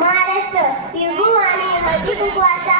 महाराष्ट्र बिहू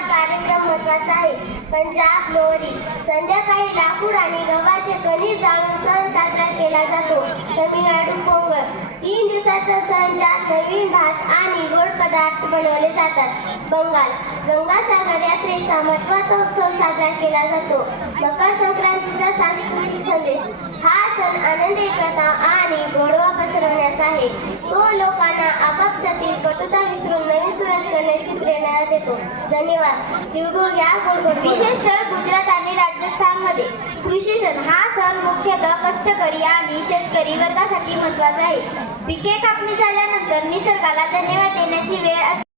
कार्यक्रम महत्त्वाचा आहे. पंजाब लोहरी संध्याकाळी लाकूड आणि गव्हाचे कणीस जाळून सण साजरा केला जातो? तमिळनाडू पोंगल. तीन दिवसाचा सण ज्यात नवीन भात आणि गोड पदार्थ बनवले जातात. बंगाल. गंगासागर यात्रेचा महत्त्वाचा उत्सव साजरा केला जातो. मकर संक्रांतीचा सांस्कृतिक संदेश. हा सण आनंद एकता आणि गोडवा पसरवण्याचा आहे. तो लोकांना आपापसातील कटुता विसरून नवीन सुरुवात करण्याची प्रेरणा देतो. धन्यवाद. या गोड विशेष तर गुजरात आणि राजस्थानमध्ये. कृषी सण हा सण मुख्यतः कष्टकरी आणि शेतकरी वर्गासाठी महत्त्वाचा आहे. पिके कापणी झाल्यानंतर निसर्गाला धन्यवाद देण्याची वेळ असते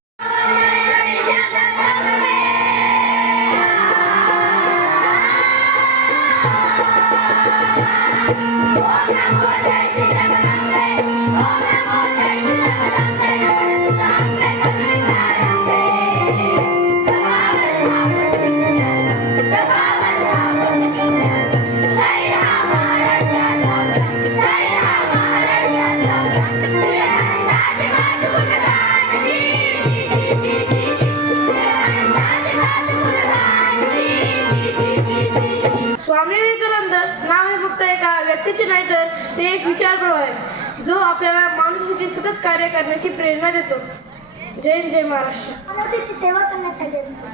स्वामी विवेकानंद नाव हे फक्त एका व्यक्तीचे नाही तर ते एक विचारप्रवाह आहे जो आपल्याला माणुसकी सतत कार्य करण्याची प्रेरणा देतो. जय जय महाराष्ट्र. मानवतेची सेवा करण्यासाठी असतो.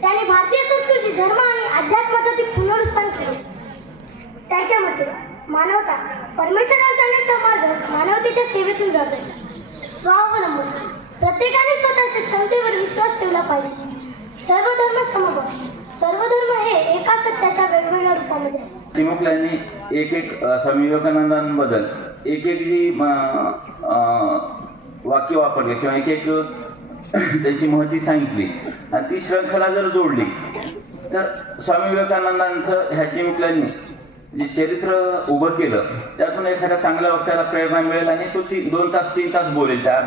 त्याने भारतीय संस्कृती धर्म आणि अध्यात्माचे पुनरुत्थान केले. त्याच्या मते मानवता परमेश्वराला जाण्याचा मार्ग मानवतेच्या सेवेतून जात. आहे स्वावलंबन. प्रत्येकाने स्वतःच्या क्षमतेवर विश्वास ठेवला पाहिजे. सर्व धर्म समभाव सर्व धर्म हे एका सत्याच्या वेगवेगळ्या रूपामध्ये आहेत. चिमुकल्यांनी एक एक स्वामी विवेकानंदांबद्दल एक एक जी वाक्य वापरले किंवा एक एक त्यांची महती सांगितली आणि ती श्रंखला जर जोडली तर स्वामी विवेकानंदांचं ह्या चिमुकल्यांनी जे चरित्र उभं केलं त्यातून एखाद्या चांगल्या वक्त्याला प्रेरणा मिळेल आणि तो ती दोन तास तीन तास बोलेल त्या